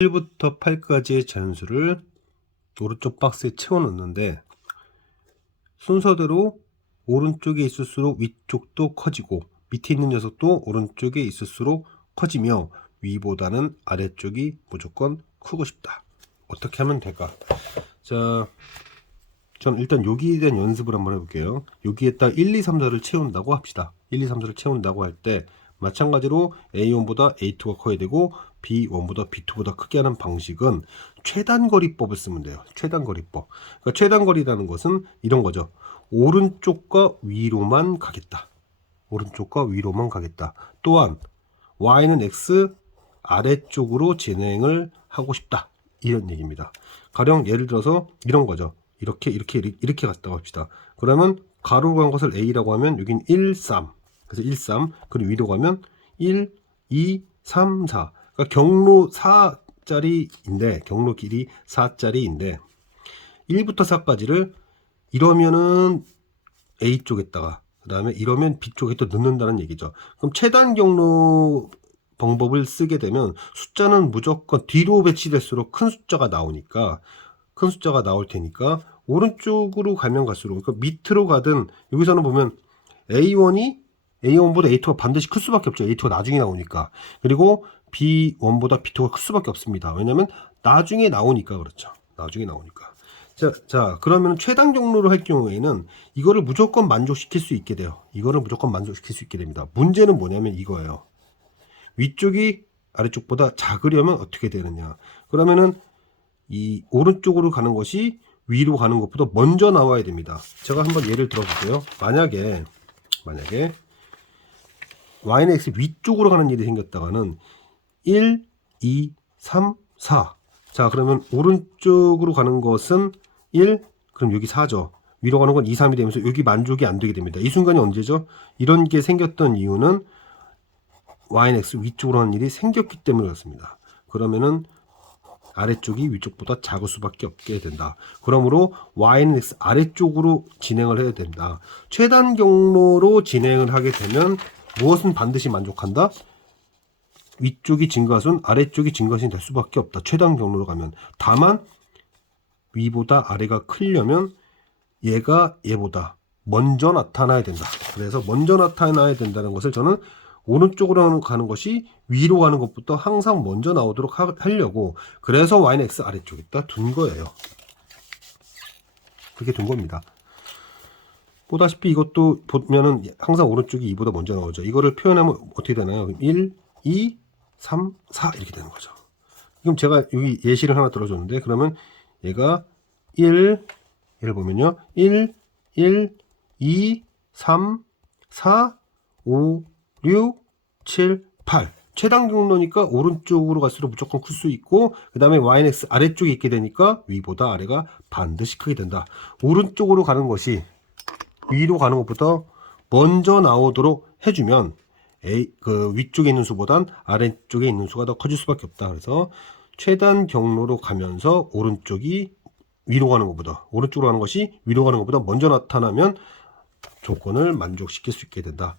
1부터 8까지의 자연수를 오른쪽 박스에 채워 넣는데 순서대로 오른쪽에 있을수록 위쪽도 커지고 밑에 있는 녀석도 오른쪽에 있을수록 커지며 위보다는 아래쪽이 무조건 크고 싶다. 어떻게 하면 될까? 자, 전 일단 여기에 대한 연습을 한번 해볼게요. 여기에다 1, 2, 3, 4를 채운다고 합시다. 1, 2, 3, 4를 채운다고 할 때 마찬가지로 A1보다 A2가 커야 되고 B1보다 B2보다 크게 하는 방식은 최단거리법을 쓰면 돼요. 최단거리법. 그러니까 최단거리라는 것은 이런 거죠. 오른쪽과 위로만 가겠다. 오른쪽과 위로만 가겠다. 또한 y는 x 아래쪽으로 진행을 하고 싶다. 이런 얘기입니다. 가령 예를 들어서 이런 거죠. 이렇게 이렇게 이렇게 갔다고 합시다. 그러면 가로로 간 것을 a라고 하면 여긴 1, 3. 그래서 1, 3. 그리고 위로 가면 1, 2, 3, 4. 그러니까 경로 4짜리인데 경로 길이 4짜리인데 1부터 4까지를 이러면은 A 쪽에다가 그 다음에 이러면 B 쪽에 또 넣는다는 얘기죠. 그럼 최단 경로 방법을 쓰게 되면 숫자는 무조건 뒤로 배치될수록 큰 숫자가 나오니까 큰 숫자가 나올 테니까 오른쪽으로 가면 갈수록 그러니까 밑으로 가든 여기서는 보면 A1이 A1보다 A2가 반드시 클 수밖에 없죠. A2가 나중에 나오니까. 그리고 B1보다 B2가 클 수밖에 없습니다. 왜냐면 나중에 나오니까 그렇죠. 나중에 나오니까. 자, 자, 그러면 최단 경로를 할 경우에는 이거를 무조건 만족시킬 수 있게 돼요. 이거를 무조건 만족시킬 수 있게 됩니다. 문제는 뭐냐면 이거예요. 위쪽이 아래쪽보다 작으려면 어떻게 되느냐. 그러면은 이 오른쪽으로 가는 것이 위로 가는 것보다 먼저 나와야 됩니다. 제가 한번 예를 들어볼게요. 만약에, 만약에 y는 x 위쪽으로 가는 일이 생겼다가는 1, 2, 3, 4. 자, 그러면 오른쪽으로 가는 것은 1, 그럼 여기 4죠. 위로 가는 건 2, 3이 되면서 여기 만족이 안 되게 됩니다. 이 순간이 언제죠? 이런 게 생겼던 이유는 y는 x 위쪽으로 하는 일이 생겼기 때문에 그렇습니다. 그러면은 아래쪽이 위쪽보다 작을 수밖에 없게 된다. 그러므로 y는 x 아래쪽으로 진행을 해야 된다. 최단 경로로 진행을 하게 되면 무엇은 반드시 만족한다? 위쪽이 증가순, 아래쪽이 증가순이 될 수밖에 없다. 최단 경로로 가면. 다만 위보다 아래가 크려면 얘가 얘보다 먼저 나타나야 된다. 그래서 먼저 나타나야 된다는 것을 저는 오른쪽으로 가는 것이 위로 가는 것부터 항상 먼저 나오도록 하, 하려고 그래서 y는 x 아래쪽에다 둔 거예요. 그렇게 둔 겁니다. 보다시피 이것도 보면은 항상 오른쪽이 2보다 먼저 나오죠. 이거를 표현하면 어떻게 되나요? 1, 2, 3, 4 이렇게 되는 거죠. 지금 제가 여기 예시를 하나 들어줬는데 그러면 얘가 1, 얘를 보면요. 1, 1, 2, 3, 4, 5, 6, 7, 8. 최단 경로니까 오른쪽으로 갈수록 무조건 클 수 있고 그 다음에 yx 아래쪽에 있게 되니까 위보다 아래가 반드시 크게 된다. 오른쪽으로 가는 것이 위로 가는 것보다 먼저 나오도록 해주면 A, 그 위쪽에 있는 수보단 아래쪽에 있는 수가 더 커질 수밖에 없다. 그래서 최단 경로로 가면서 오른쪽이 위로 가는 것보다 오른쪽으로 가는 것이 위로 가는 것보다 먼저 나타나면 조건을 만족시킬 수 있게 된다.